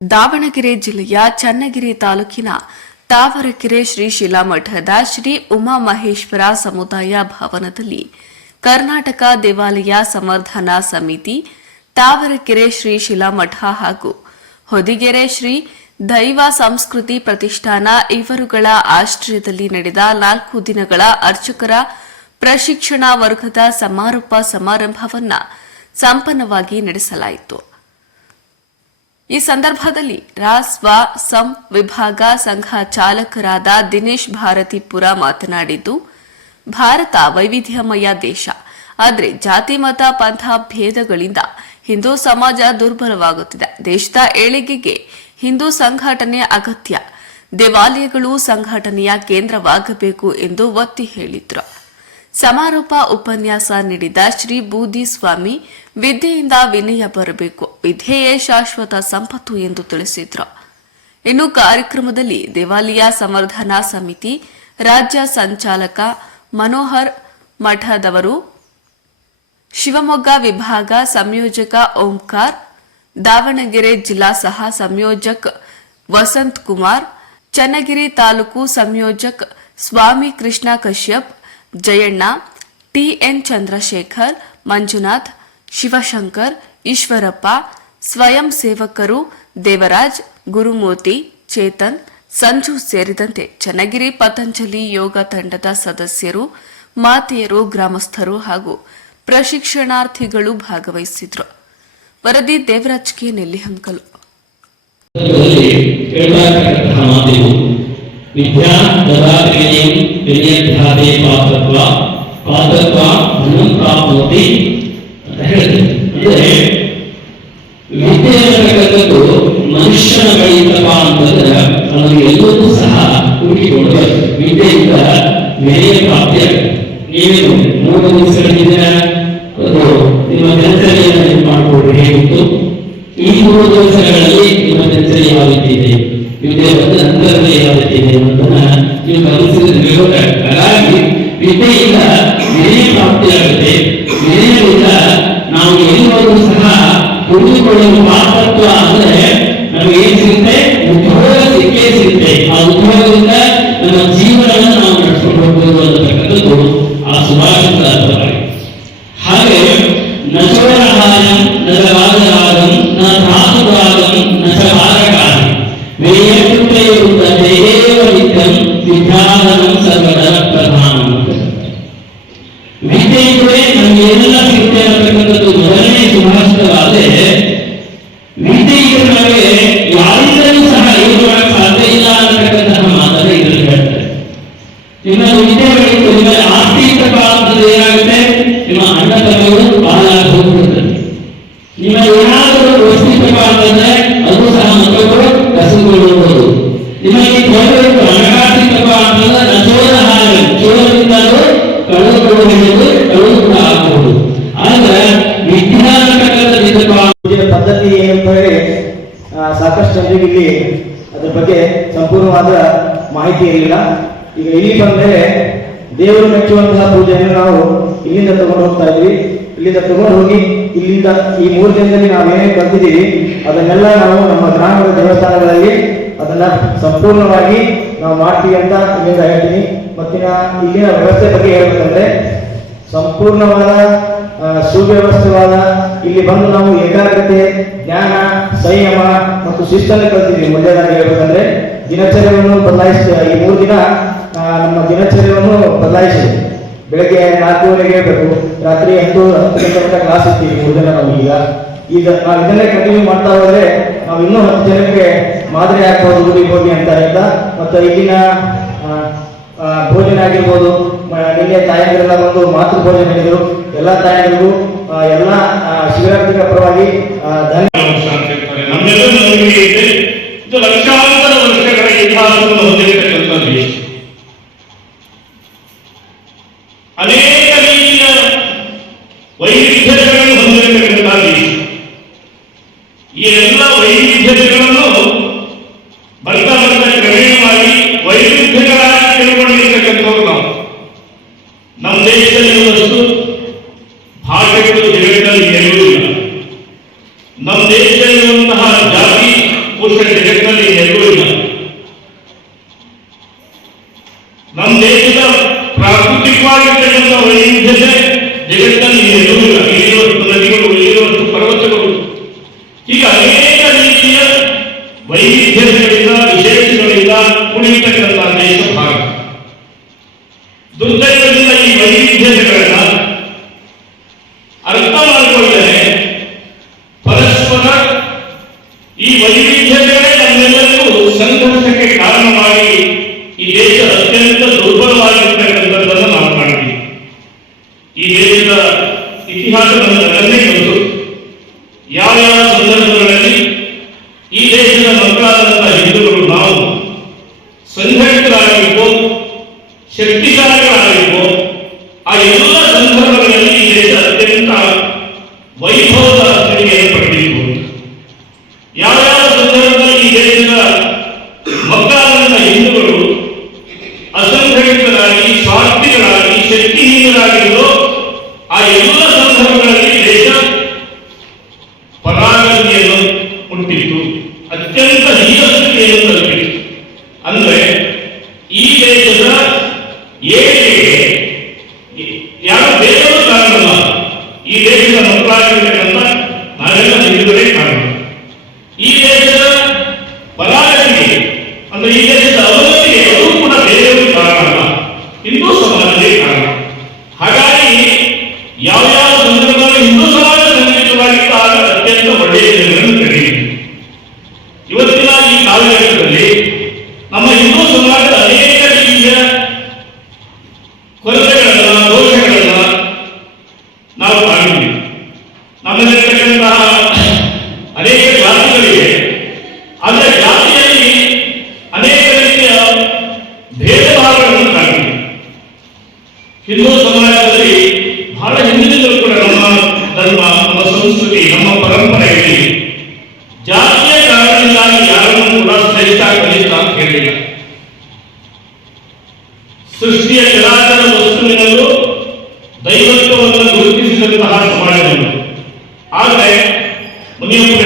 ದಾವಣಗೆರೆ ಜಿಲ್ಲೆಯ ಚನ್ನಗಿರಿ ತಾಲೂಕಿನ ತಾವರಕೆರೆ ಶ್ರೀ ಶಿಲಾಮಠದ ಶ್ರೀ ಉಮಾಮಹೇಶ್ವರ ಸಮುದಾಯ ಭವನದಲ್ಲಿ ಕರ್ನಾಟಕ ದೇವಾಲಯ ಸಂವರ್ಧನಾ ಸಮಿತಿ, ತಾವರಕೆರೆ ಶ್ರೀ ಶಿಲಾಮಠ ಹಾಗೂ ಹೊದಿಗೆರೆ ಶ್ರೀ ದೈವ ಸಂಸ್ಕೃತಿ ಪ್ರತಿಷ್ಠಾನ ಇವರುಗಳ ಆಶ್ರಯದಲ್ಲಿ ನಡೆದ 4 ದಿನಗಳ ಅರ್ಚಕರ ಪ್ರಶಿಕ್ಷಣ ವರ್ಗದ ಸಮಾರೋಪ ಸಮಾರಂಭವನ್ನು ಸಂಪನ್ನವಾಗಿ ನಡೆಸಲಾಯಿತು. ಈ ಸಂದರ್ಭದಲ್ಲಿ ರಾ.ಸ್ವ.ಸಂ. ವಿಭಾಗ ಸಂಘ ಚಾಲಕರಾದ ದಿನೇಶ್ ಭಾರತೀಪುರ ಮಾತನಾಡಿದ್ದು, ಭಾರತ ವೈವಿಧ್ಯಮಯ ದೇಶ. ಆದರೆ ಜಾತಿ ಮತ ಪಂಥ ಭೇದಗಳಿಂದ ಹಿಂದೂ ಸಮಾಜ ದುರ್ಬಲವಾಗುತ್ತಿದೆ. ದೇಶದ ಏಳಿಗೆಗೆ ಹಿಂದೂ ಸಂಘಟನೆ ಅಗತ್ಯ. ದೇವಾಲಯಗಳು ಸಂಘಟನೆಯ ಕೇಂದ್ರವಾಗಬೇಕು ಎಂದು ಒತ್ತಿ ಹೇಳಿದರು. ಸಮಾರೋಪ ಉಪನ್ಯಾಸ ನೀಡಿದ ಶ್ರೀ ಬೂದಿ ಸ್ವಾಮಿ, ವಿದ್ಯೆಯಿಂದ ವಿನಯ ಬರಬೇಕು, ವಿದ್ಯೆಯೇ ಶಾಶ್ವತ ಸಂಪತ್ತು ಎಂದು ತಿಳಿಸಿದರು. ಇನ್ನು ಕಾರ್ಯಕ್ರಮದಲ್ಲಿ ದೇವಾಲಯ ಸಂವರ್ಧನಾ ಸಮಿತಿ ರಾಜ್ಯ ಸಂಚಾಲಕ ಮನೋಹರ್ ಮಠದವರು, ಶಿವಮೊಗ್ಗ ವಿಭಾಗ ಸಂಯೋಜಕ ಓಂಕಾರ್, ದಾವಣಗೆರೆ ಜಿಲ್ಲಾ ಸಹ ಸಂಯೋಜಕ ವಸಂತ್ ಕುಮಾರ್, ಚನ್ನಗಿರಿ ತಾಲೂಕು ಸಂಯೋಜಕ ಸ್ವಾಮಿ ಕೃಷ್ಣ ಕಶ್ಯಪ್, ಜಯಣ್ಣ, ಟಿಎನ್ ಚಂದ್ರಶೇಖರ್, ಮಂಜುನಾಥ್, ಶಿವಶಂಕರ್, ಈಶ್ವರಪ್ಪ, ಸ್ವಯಂ ಸೇವಕರು ದೇವರಾಜ್, ಗುರುಮೂರ್ತಿ, ಚೇತನ್, ಸಂಜು ಸೇರಿದಂತೆ ಚನ್ನಗಿರಿ ಪತಂಜಲಿ ಯೋಗ ತಂಡದ ಸದಸ್ಯರು, ಮಾತೆಯರು, ಗ್ರಾಮಸ್ಥರು ಹಾಗೂ ಪ್ರಶಿಕ್ಷಣಾರ್ಥಿಗಳು ಭಾಗವಹಿಸಿದ್ರು. ವರದಿ ದೇವರಾಜ್ ಕೆ ನೆಲ್ಲಿಹಂಕಲು. ವಿದ್ಯಾ ದದಾತ್ರೇಯಂ ವಿದ್ಯಾಧ್ಯಾತೆ ಪಾತ್ರತ್ವ ಪಾತ್ರತ್ವ ಧನಂ ಪ್ರಾಪ್ನೋತಿ ಅಂತ ಹೇಳ್ತಾರೆ. ಅಂದ್ರೆ ವಿದ್ಯೆ ಅನ್ನತಕ್ಕಂಥದ್ದು ಮನುಷ್ಯನ ಬಳಿತಪ್ಪ ಅಂತಂದ್ರೆ ನಮಗೆ ಎಲ್ಲವೂ ಸಹ ಹುಡುಕಿಕೊಂಡು ವಿದ್ಯೆಯಿಂದ ವಿನಯ ಪ್ರಾಪ್ತಿಯಾಗುತ್ತೆ. ನೀವೇನು 3 ದಿವಸಗಳಿಂದ ನಿಮ್ಮ ದಿನಚರಿಯನ್ನು ನೀವು ಮಾಡಿಕೊಡ್ರಿ ಹೇಗಿತ್ತು. ಈ 3 ದಿವಸಗಳಲ್ಲಿ ನಿಮ್ಮ ದಿನಚರಿ ಯಾವ ರೀತಿ ಇದೆ, ವಿದ್ಯೆ ಬಂದ ನಂತರದಲ್ಲಿ ಯಾವ ರೀತಿ ಇದೆ ಅನ್ನೋದನ್ನ ನೀವು ಗಮನಿಸಿದ್ರೆ ಹಾಗಾಗಿ ವಿದ್ಯೆಯಿಂದ ವಿನಯ ಪ್ರಾಪ್ತಿಯಾಗುತ್ತೆ. ವಿನಯದಿಂದ ನಾವು ಎಲ್ಲಿವರೆಗೂ ಸಹ ಉಳಿದುಕೊಳ್ಳುವ ಪಾತ್ರತ್ವ ಅಂದ್ರೆ ನಮಗೆ ಏನ್ ಸಿಗುತ್ತೆ, ಉದ್ಯೋಗ ಸಿಕ್ಕೇ ಸಿಗುತ್ತೆ. ಆ ಉದ್ಯೋಗದಿಂದ ನಮ್ಮ ಜೀವನವನ್ನು ನಾವು ನಡೆಸ್ಕೊಂಡು ಹೋಗ್ಬೋದು ಅನ್ನತಕ್ಕಂಥದ್ದು ಆ ಸುಭಾಷಿತದ ಅರ್ಥವಾಗಿದೆ. ಹಾಗೆ ನಚೋರಹಾರಂ ನರವಾದರಾಗಂ ನ ಧಾತುರಾಗಂ ನ ಚ ಭಾರಕಾರಂ ವೇಯಕೃತಯುಕ್ತ ದೇವ ವಿದ್ಯಂ ವಿದ್ಯಾಧನಂ ಸರ್ವಧನ ಪ್ರಧಾನಂ. ವಿದ್ಯೆ ಇದ್ರೆ ನಮ್ಗೆ ಏನೆಲ್ಲ ಸಿಗುತ್ತೆ ಅನ್ನತಕ್ಕಂಥದ್ದು ಮೊದಲನೇ ಸುಭಾಷಿತವಾದರೆ, ವಿದ್ಯೆ ಇದ್ರೆ ನಮಗೆ ಯಾರಿಂದಲೂ ಸಹ ಏನು ಮಾಡಕ್ಕೆ ಸಾಧ್ಯ ಇಲ್ಲ ಅನ್ನತಕ್ಕಂತಹ ಮಾತನ್ನ ಇದರಲ್ಲಿ ಹೇಳ್ತಾರೆ. ನಿಮ್ಮ ವಿದ್ಯೆ ಬೆಳೀತು, ನಿಮ್ಮ ಆಸ್ತಿ ಇತ್ತಪ್ಪ ಅಂತಂದ್ರೆ ಏನಾಗುತ್ತೆ, ನಿಮ್ಮ ಅಣ್ಣ ತಮ್ಮಗಳು ಪಾಲಾಗಿ ಹೋಗ್ಬಿಡ್ತಾರೆ. ನಿಮ್ಮ ಏನಾದರೂ ವಸ್ತು ಇತ್ತಪ್ಪ ಅಂತಂದ್ರೆ ಅದು ಸಹ ಮಕ್ಕಳು ಕಸಿದುಕೊಳ್ಳಬಹುದು. ನಿಮಗೆ ಗೌರವಿತ್ತು ಹಣಕಾಸು ಇತ್ತಪ್ಪ ಅಂತಂದ್ರೆ ನಚೋರ ಹಾರ ಚೋರದಿಂದಲೂ ಕಳೆದುಕೊಳ್ಳಬಹುದು, ಕಳೆದು ಕೂಡ ಆಗಬಹುದು. ಆದ್ರೆ ವಿಜ್ಞಾನ ಪದ್ಧತಿ ಏನಂತ ಹೇಳಿ ಸಾಕಷ್ಟು ಜನರಿಗೆ ಇಲ್ಲಿ ಅದ್ರ ಬಗ್ಗೆ ಸಂಪೂರ್ಣವಾದ ಮಾಹಿತಿ ಇರಲಿಲ್ಲ. ಈಗ ಇಲ್ಲಿ ಬಂದ್ಮೇಲೆ ದೇವರು ಮೆಚ್ಚುವಂತಹ ಪೂಜೆಯನ್ನು ನಾವು ಇಲ್ಲಿಂದ ತಗೊಂಡು ಹೋಗ್ತಾ ಇದ್ವಿ. ಇಲ್ಲಿಂದ ತಗೊಂಡು ಹೋಗಿ ಇಲ್ಲಿಂದ ಈ 3 ದಿನದಲ್ಲಿ ನಾವು ಏನೇನು ಕಲ್ತಿದ್ದೀವಿ ಅದನ್ನೆಲ್ಲ ನಾವು ನಮ್ಮ ಗ್ರಾಮದ ದೇವಸ್ಥಾನಗಳಲ್ಲಿ ಅದನ್ನ ಸಂಪೂರ್ಣವಾಗಿ ನಾವು ಮಾಡ್ತೀವಿ ಅಂತ ಇಲ್ಲಿಂದ ಹೇಳ್ತೀನಿ. ಮತ್ತಿನ ಇಲ್ಲಿನ ವ್ಯವಸ್ಥೆ ಬಗ್ಗೆ ಹೇಳ್ಬೇಕಂದ್ರೆ ಸಂಪೂರ್ಣವಾದ ಸುವ್ಯವಸ್ಥಿತವಾದ ಇಲ್ಲಿ ಬಂದು ನಾವು ಏಕಾಗ್ರತೆ, ಜ್ಞಾನ, ಸಂಯಮ ಮತ್ತು ಶಿಸ್ತನ್ನು ಕಲ್ತಿದ್ದೀವಿ. ಮೊದಲನೇದಾಗಿ ಹೇಳ್ಬೇಕಂದ್ರೆ ದಿನಚರ್ಯವನ್ನು ಬದಲಾಯಿಸಿದೆ. ಈ 3 ದಿನ ನಮ್ಮ ದಿನಚರ್ಯವನ್ನು ಬದಲಾಯಿಸಿದೆ. ಬೆಳಗ್ಗೆ 4:30ಗೆ ಹೇಳ್ಬೇಕು, ರಾತ್ರಿ 10 ಗಂಟೆ ಕ್ಲಾಸ್ ಇರ್ತೀವಿ 3 ದಿನ. ನಾವು ಈಗ ನಾವು ಇದನ್ನೇ ಕಂಟಿನ್ಯೂ ಮಾಡ್ತಾ ಹೋದ್ರೆ ನಾವು ಇನ್ನೂ 10 ಜನಕ್ಕೆ ಮಾದರಿ ಆಗ್ಬೋದು, ಊರಿಗೆ ಹೋಗಿ ಅಂತ ಹೇಳ್ತಾ. ಮತ್ತು ಇಲ್ಲಿನ ಭೋಜನ ಆಗಿರ್ಬೋದು, ನಿನ್ನೆ ತಾಯಂದಿರೆಲ್ಲ ಬಂದು ಮಾತೃ ಭೋಜನ ಹೇಳಿದರು. ಎಲ್ಲ ತಾಯಂದಿರಿಗೂ ಎಲ್ಲ ಶಿಬಿರಾರ್ಥಿಗಳ ಪರವಾಗಿ ಲಕ್ಷಾಂತರ ವರ್ಷಗಳ ಇತಿಹಾಸವನ್ನು ಹೊಂದಿರತಕ್ಕಂಥ ದೇಶ, ಅನೇಕ ರೀತಿಯ ವೈವಿಧ್ಯತೆಗಳನ್ನು ಹೊಂದಿರತಕ್ಕಂಥ ದೇಶ. ಈ ಎಲ್ಲ ವೈವಿಧ್ಯತೆಗಳನ್ನು ಬರ್ತಾ ಬರ್ತಾ ಕ್ರಮೇಣವಾಗಿ ವೈವಿಧ್ಯಗಳಾಗಿ ತಿಳ್ಕೊಂಡಿರ್ತಕ್ಕಂಥವ್ರು ನಾವು. ನಮ್ಮ ದೇಶದಲ್ಲಿ ಇರುವಷ್ಟು ಭಾಷೆಗಳು ಜಗತ್ತಿನಲ್ಲಿ ಇರುವುದಿಲ್ಲ. ನಮ್ಮ ದೇಶದಲ್ಲಿರುವಂತಹ ಜಾತಿ ಬಹುಶಃ ಜಗತ್ತಿನಲ್ಲಿ ಎಲ್ಲೂ ಇಲ್ಲ. ನಮ್ಮ ದೇಶದ ಪ್ರಾಕೃತಿಕವಾಗಿರ್ತಕ್ಕಂಥ ವೈವಿಧ್ಯತೆ ಜಗತ್ತಿನಲ್ಲಿ ಎಲ್ಲೂ ಇಲ್ಲ. ಇಲ್ಲಿರುವಷ್ಟು ನದಿಗಳು, ಇಲ್ಲಿರುವಷ್ಟು ಪರ್ವತಗಳು, ಈಗ ಅನೇಕ ರೀತಿಯ ವೈವಿಧ್ಯತೆಗಳಿಂದ ವಿಶೇಷಗಳಿಂದ ಕೂಡಿರ್ತಕ್ಕಂಥ ದೇಶ ಭಾರತ. ದುರ್ದೈವದಿಂದ ಈ ವೈವಿಧ್ಯತೆಗಳನ್ನ ಅರ್ಥ ಮಾಡಿಕೊಳ್ಳದೆ ಪರಸ್ಪರ ಈ ವೈವಿಧ್ಯತೆಗಳೇ ನಮ್ಮೆಲ್ಲರಿಗೂ ಸಂಘರ್ಷಕ್ಕೆ ಕಾರಣವಾಗಿ ಈ ದೇಶ ಅತ್ಯಂತ ದುರ್ಬಲವಾಗಿರ್ತಕ್ಕಂಥದ್ದನ್ನು ನಾವು ಕಾಣ್ತೀವಿ. ಈ ದೇಶದ ಇತಿಹಾಸ ನನ್ನನ್ನೇ ಗೊತ್ತು. ಯಾವ ಸಂದರ್ಭಗಳಲ್ಲಿ ಈ ದೇಶದ ಮಕ್ಕಳಾದಂತಹ ಹಿಂದೂಗಳು ನಾವು ಸಂಘಟಿತರಾಗಿರ್ಬೋ, ಶಕ್ತಿಶಾಲಿಗಳಾಗಿರ್ಬೋ, ಆ ಎಲ್ಲ ಸಂದರ್ಭಗಳಲ್ಲಿ ಈ ದೇಶ ಅತ್ಯಂತ ವೈಭವದ ಸ್ಥಿತಿಯನ್ನು ಪಡೆದಿರಬಹುದು. ಯಾವ್ಯಾವ ಸಂದರ್ಭದಲ್ಲಿ ಈ ದೇಶದ ಮಕ್ಕಳಾದಂತಹ ಹಿಂದೂಗಳು ಅಸಂಘಟಿತರಾಗಿ, ಸ್ವಾರ್ಥಿಗಳಾಗಿ, ಶಕ್ತಿಹೀನರಾಗಿರೋ ಆ ಎಲ್ಲ ಸಂದರ್ಭಗಳಲ್ಲಿ ದೇಶ ಪರಾಗತಿಯನ್ನು ಮುಟ್ಟಿತ್ತು, ಅತ್ಯಂತ ಹೀನ ಸ್ಥಿತಿಯನ್ನು ತಲುಪಿತು. ಅಂದ್ರೆ ಈ ದೇಶದ ಏಳಿಗೆಗೆ ಯಾರು ಬೇರೆಯವರು ಕಾರಣವಲ್ಲ, ಈ ದೇಶದ ಮಕ್ಕಳಾಗಿರ್ತಕ್ಕಂಥ ನಾವೆಲ್ಲ ಹಿಂದೂಗಳೇ ಕಾರಣ. ಈ ದೇಶದ ಪರಾಗತಿಗೆ ಅಂದ್ರೆ ಈ ದೇಶದ ಅವನತಿಗೆ ಅವರು ಕೂಡ ಬೇರೆಯವರು ಕಾರಣ ಅಲ್ಲ, ಹಿಂದೂ ಸಮಾಜವೇ ಕಾರಣ. ಹಾಗಾಗಿ ಯಾವ್ಯಾವ ಸಂದರ್ಭದಲ್ಲಿ ಹಿಂದೂ ಸಮಾಜ ಸಂಘಟಿತವಾಗಿತ್ತು ಆಗ ಅತ್ಯಂತ ಒಳ್ಳೆಯ ದಿನಗಳನ್ನು ಕರೆಯಿತು. ಇವತ್ತಿನ ಈ ಕಾಲಘಟ್ಟದಲ್ಲಿ ನಮ್ಮ ಹಿಂದೂ ಸಮಾಜದ ಅನೇಕ ರೀತಿಯ ಕೊರತೆಗಳನ್ನ, ದೋಷಗಳನ್ನ ನಾವು ಕಾಣಿದ್ದೀವಿ. ನಮ್ಮಲ್ಲಿರ್ತಕ್ಕಂತಹ ಅನೇಕ ಜಾತಿಗಳಿವೆ. ಆದರೆ ಜಾತಿಯಲ್ಲಿ ಅನೇಕ ರೀತಿಯ ಭೇದ ಭಾವಗಳನ್ನು ಕಾಣಿದ್ದೀವಿ. ಹಿಂದೂ ಸಮಾಜದಲ್ಲಿ ಬಹಳ ಹಿಂದಿನಿಂದಲೂ ಕೂಡ ನಮ್ಮ ಧರ್ಮ, ನಮ್ಮ ಸಂಸ್ಕೃತಿ, ನಮ್ಮ ಪರಂಪರೆಯಲ್ಲಿ ಜಾತಿಯ ಕಾರಣದಿಂದಾಗಿ ಯಾರನ್ನು ಕೂಡ ಶ್ರೇಷ್ಠ ಕನಿಷ್ಠ ಅಂತ ಹೇಳಿಲ್ಲ. ಸೃಷ್ಟಿಯ ಚರಾಚರ ವಸ್ತುವಿನಲ್ಲೂ ದೈವತ್ವವನ್ನು ಗುರುತಿಸಿದಂತಹ ಸಮಾಜವನ್ನು. ಆದರೆ ಮುನಿಯಪ್ಪ